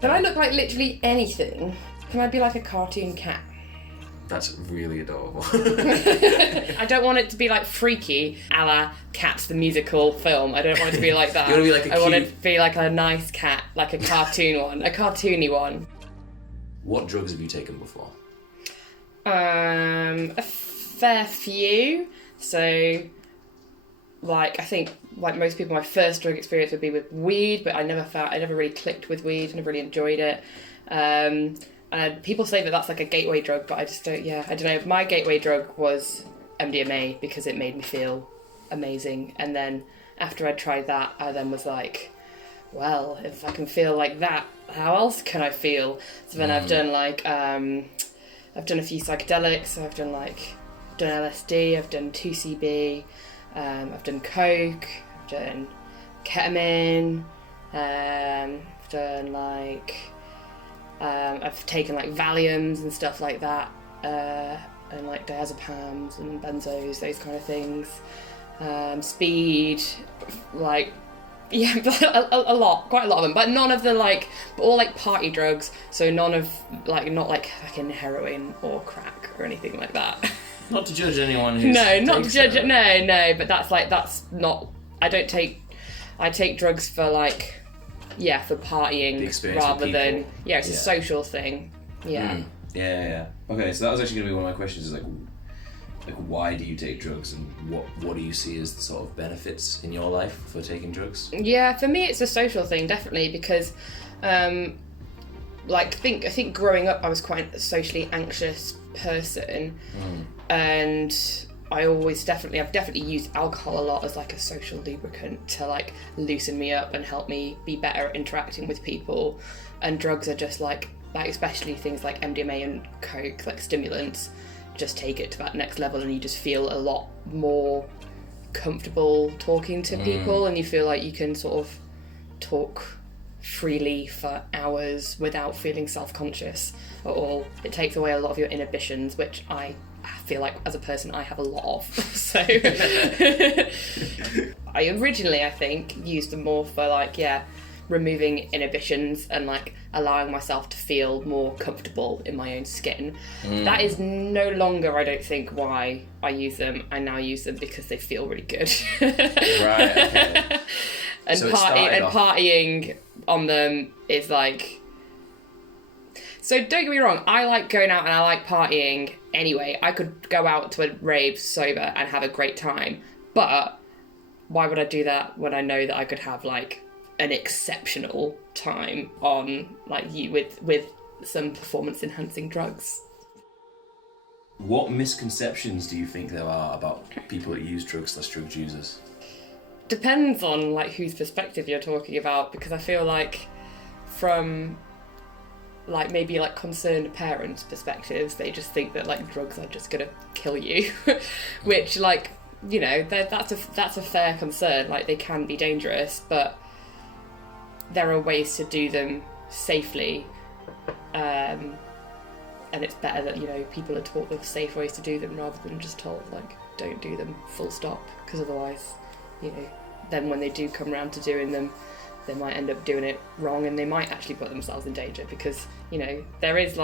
Can I look like literally anything? Can I be like a cartoon cat? That's really adorable. I don't want it to be like freaky, a la Cats the musical film. I don't want it to be like that. You want to be like a I want it to be like a nice cat, like a cartoon one, a cartoony one. What drugs have you taken before? A fair few. So, like, I think, like most people, my first drug experience would be with weed, but I never really clicked with weed, never really enjoyed it. And people say that that's like a gateway drug, but I just don't know. My gateway drug was MDMA because it made me feel amazing. And then after I tried that, I then was like, well, if I can feel like that, how else can I feel? So then I've done like, I've done a few psychedelics. So I've done LSD, I've done 2CB, I've done coke, I've done ketamine, I've done like, I've taken like Valiums and stuff like that, and like diazepams and benzos, those kind of things. Speed, like, yeah, quite a lot of them, but none of the like, but all like party drugs, so none of like, not like fucking heroin or crack or anything like that. Not to judge anyone who's... No, not to judge it, no, but that's not, I take drugs for like, yeah, for partying rather than, it's a social thing, yeah. Yeah. Okay, so that was actually going to be one of my questions, is like why do you take drugs, and what do you see as the sort of benefits in your life for taking drugs? Yeah, for me it's a social thing, definitely, because like I think growing up I was quite a socially anxious person, and I've definitely used alcohol a lot as like a social lubricant to like loosen me up and help me be better at interacting with people. And drugs are just like especially things like MDMA and coke, like stimulants, just take it to that next level, and you just feel a lot more comfortable talking to people, and you feel like you can sort of talk freely for hours without feeling self-conscious at all. It takes away a lot of your inhibitions, which I feel like as a person I have a lot of. So I originally, I think, used them more for like, removing inhibitions and like allowing myself to feel more comfortable in my own skin. That is no longer, I don't think, why I use them. I now use them because they feel really good. Right, okay. And so partying on them is like... So don't get me wrong, I like going out and I like partying anyway. I could go out to a rave sober and have a great time, but why would I do that when I know that I could have like an exceptional time on like with some performance enhancing drugs? What misconceptions do you think there are about people that use drugs / drug users? Depends on like whose perspective you're talking about, because I feel like from like maybe like concerned parents' perspectives, they just think that like drugs are just gonna kill you, which like, you know, that's a fair concern. Like they can be dangerous, but there are ways to do them safely, and it's better that, you know, people are taught the safe ways to do them rather than just told like don't do them full stop, because otherwise, you know, then when they do come around to doing them, they might end up doing it wrong and they might actually put themselves in danger, because, you know, there's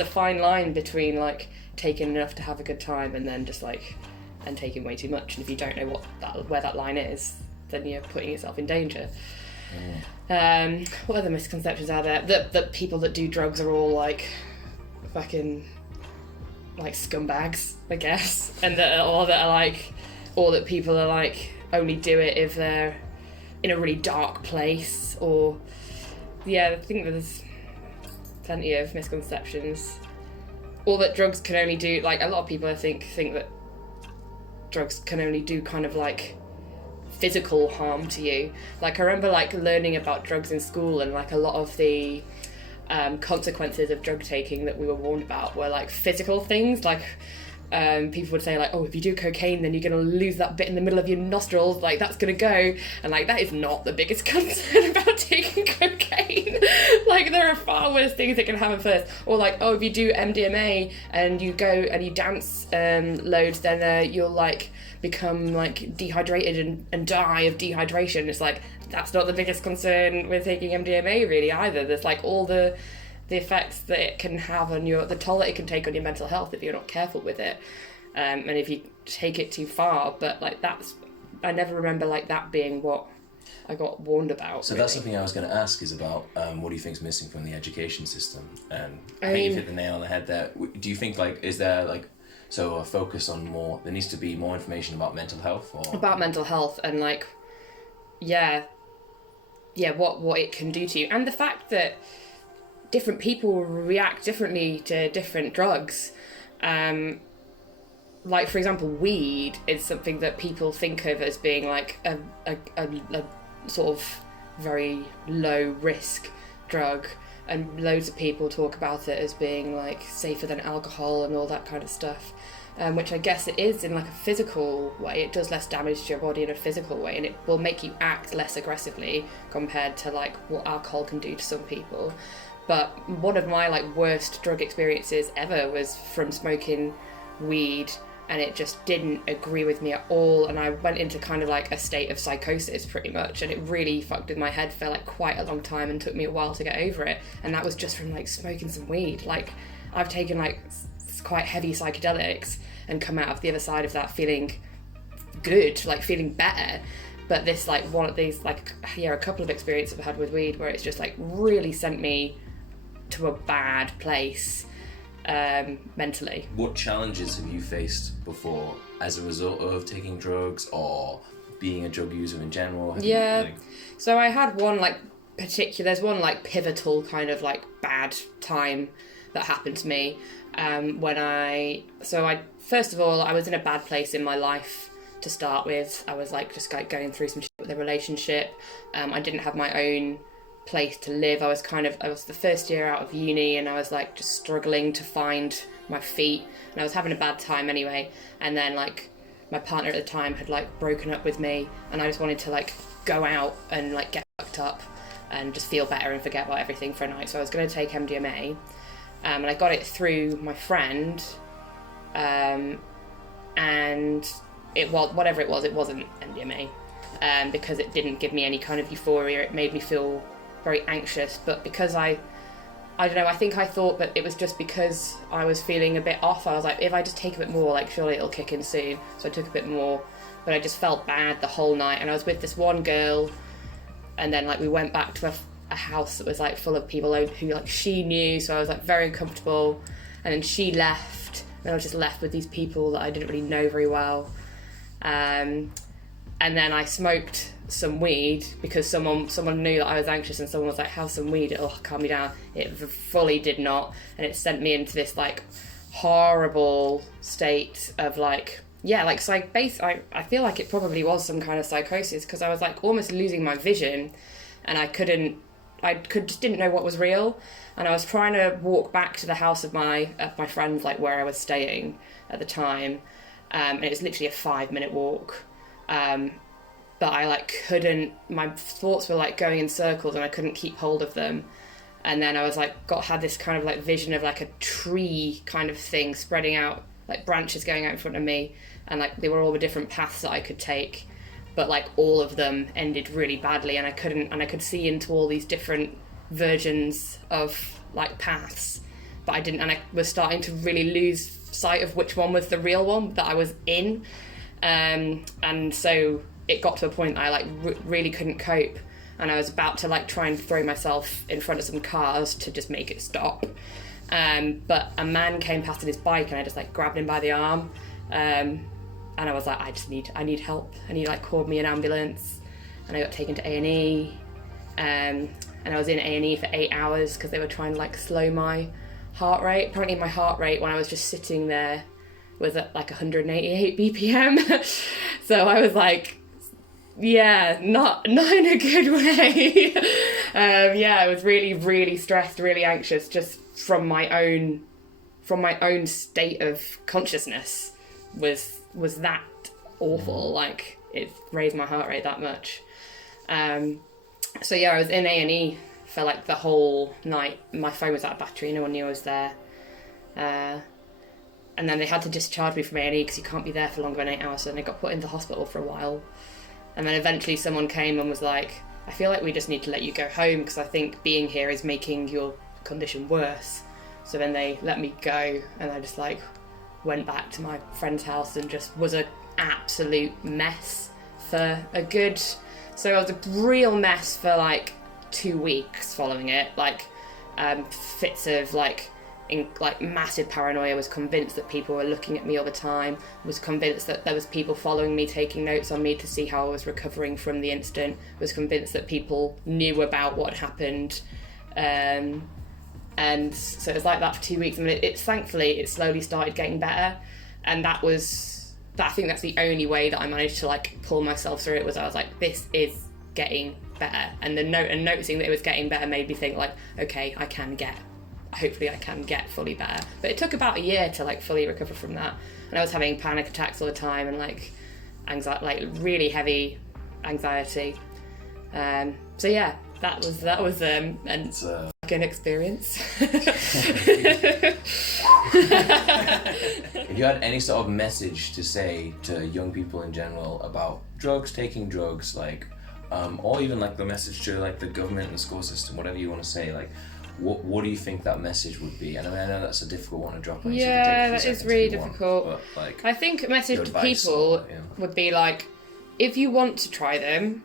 a fine line between like taking enough to have a good time and then just like and taking way too much, and if you don't know where that line is, then you're putting yourself in danger. What other misconceptions are there? That people that do drugs are all like fucking like scumbags, I guess, and that people are like only do it if they're in a really dark place, or I think there's plenty of misconceptions. Or that drugs can only do, like, a lot of people I think that drugs can only do kind of like physical harm to you. Like I remember like learning about drugs in school, and like a lot of the consequences of drug taking that we were warned about were like physical things, like people would say like, oh, if you do cocaine then you're going to lose that bit in the middle of your nostrils, like that's going to go, and like that is not the biggest concern about taking cocaine. Like there are far worse things that can happen first. Or like, oh, if you do MDMA and you go and you dance loads, then you'll like become like dehydrated and die of dehydration. It's like that's not the biggest concern with taking MDMA really either. There's like all the effects that it can have on the toll that it can take on your mental health if you're not careful with it, and if you take it too far. But like I never remember like that being what I got warned about. So really. that's something I was going to ask, is about what do you think's missing from the education system? And I think you've hit the nail on the head there. Do you think like, is there like, so a focus on there needs to be more information about mental health, or about mental health and like what it can do to you, and the fact that different people react differently to different drugs. Like for example, weed is something that people think of as being like a sort of very low risk drug, and loads of people talk about it as being like safer than alcohol and all that kind of stuff, which I guess it is in like a physical way. It does less damage to your body in a physical way, and it will make you act less aggressively compared to like what alcohol can do to some people. But one of my like worst drug experiences ever was from smoking weed, and it just didn't agree with me at all, and I went into kind of like a state of psychosis pretty much, and it really fucked with my head for like quite a long time and took me a while to get over it. And that was just from like smoking some weed. Like I've taken like quite heavy psychedelics and come out of the other side of that feeling good, like feeling better. But this like one of these like a couple of experiences I've had with weed where it's just like really sent me to a bad place mentally. what challenges have you faced before as a result of taking drugs or being a drug user in general? So I had one like there's one like pivotal kind of like bad time that happened to me when I first of all, I was in a bad place in my life to start with. I was like just like going through some shit with a relationship. I didn't have my own place to live. I was the first year out of uni, and I was like just struggling to find my feet, and I was having a bad time anyway. And then like my partner at the time had like broken up with me, and I just wanted to like go out and like get fucked up and just feel better and forget about everything for a night. So I was going to take MDMA, and I got it through my friend, and it was whatever it wasn't MDMA, because it didn't give me any kind of euphoria. It made me feel very anxious, but because I don't know, I think I thought that it was just because I was feeling a bit off. I was like, if I just take a bit more, like surely it'll kick in soon. So I took a bit more, but I just felt bad the whole night. And I was with this one girl, and then like we went back to a house that was like full of people who like she knew, so I was like very uncomfortable. And then she left, and I was just left with these people that I didn't really know very well. And then I smoked some weed because someone knew that I was anxious, and someone was like, have some weed, it'll calm me down. It fully did not, and it sent me into this like horrible state of like I feel like it probably was some kind of psychosis, because I was like almost losing my vision, and I just didn't know what was real. And I was trying to walk back to the house of my friends, like where I was staying at the time, and it was literally a 5-minute walk. But I like couldn't, my thoughts were like going in circles, and I couldn't keep hold of them. And then I was like, had this kind of like vision of like a tree kind of thing spreading out, like branches going out in front of me, and like they were all the different paths that I could take, but like all of them ended really badly, and I could see into all these different versions of like paths, but I didn't, and I was starting to really lose sight of which one was the real one that I was in. And so it got to a point that I like really couldn't cope, and I was about to like try and throw myself in front of some cars to just make it stop. But a man came past on his bike, and I just like grabbed him by the arm, and I was like, I need help. And he like called me an ambulance, and I got taken to A&E, and I was in A&E for 8 hours because they were trying to like slow my heart rate. Apparently my heart rate when I was just sitting there was at like 188 BPM. So I was like, not in a good way. I was really, really stressed, really anxious, just from my own state of consciousness was that awful. Like it raised my heart rate that much. I was in A&E for like the whole night. My phone was out of battery, no one knew I was there. And then they had to discharge me from A&E because you can't be there for longer than 8 hours. So then I got put into hospital for a while. And then eventually someone came and was like, I feel like we just need to let you go home because I think being here is making your condition worse. So then they let me go, and I just like went back to my friend's house and just was an absolute mess for a good... So I was a real mess for like 2 weeks following it, like fits of like massive paranoia, was convinced that people were looking at me all the time, was convinced that there was people following me, taking notes on me to see how I was recovering from the incident, was convinced that people knew about what had happened, and so it was like that for 2 weeks. I mean, it thankfully it slowly started getting better, and I think that's the only way that I managed to like pull myself through it, was I was like, this is getting better, and noticing that it was getting better made me think like, okay, hopefully I can get fully better. But it took about a year to like fully recover from that, and I was having panic attacks all the time and like anxiety, like really heavy anxiety. So yeah, that was an experience. If you had any sort of message to say to young people in general about drugs, taking drugs, like, or even like the message to like the government and the school system, whatever you want to say, like, what do you think that message would be? And I know that's a difficult one to drop on. Yeah, that is really difficult. But, like, I think a message to people would be like, if you want to try them,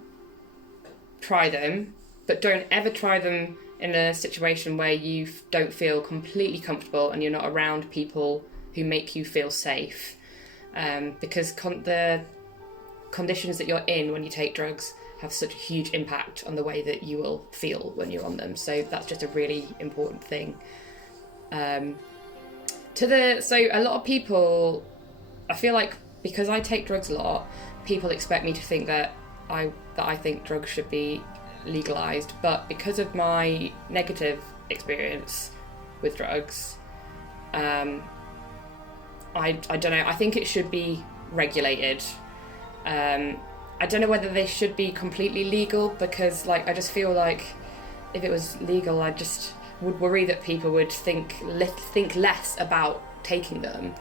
but don't ever try them in a situation where you don't feel completely comfortable and you're not around people who make you feel safe, because the conditions that you're in when you take drugs have such a huge impact on the way that you will feel when you're on them. So that's just a really important thing. So a lot of people, I feel like because I take drugs a lot, people expect me to think that I think drugs should be legalised, but because of my negative experience with drugs, I don't know, I think it should be regulated. I don't know whether they should be completely legal, because like I just feel like if it was legal, I just would worry that people would think less about taking them,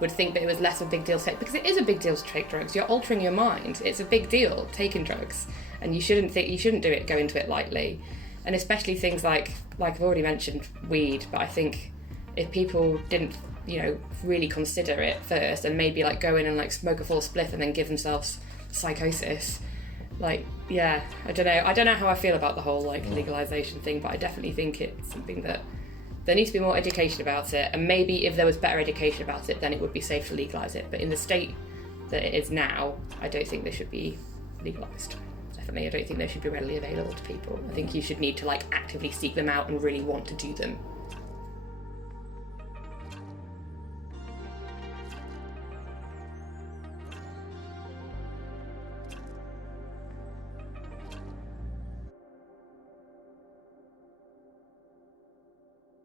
would think that it was less of a big deal to take, because it is a big deal to take drugs. You're altering your mind. It's a big deal taking drugs, and you shouldn't go into it lightly. And especially things like I've already mentioned weed, but I think if people didn't, really consider it first and maybe like go in and like smoke a full spliff and then give themselves psychosis, like, yeah, I don't know how I feel about the whole like legalization thing, but I definitely think it's something that there needs to be more education about it, and maybe if there was better education about it, then it would be safe to legalise it. But in the state that it is now, I don't think they should be legalised. Definitely, I don't think they should be readily available to people. I think you should need to like actively seek them out and really want to do them.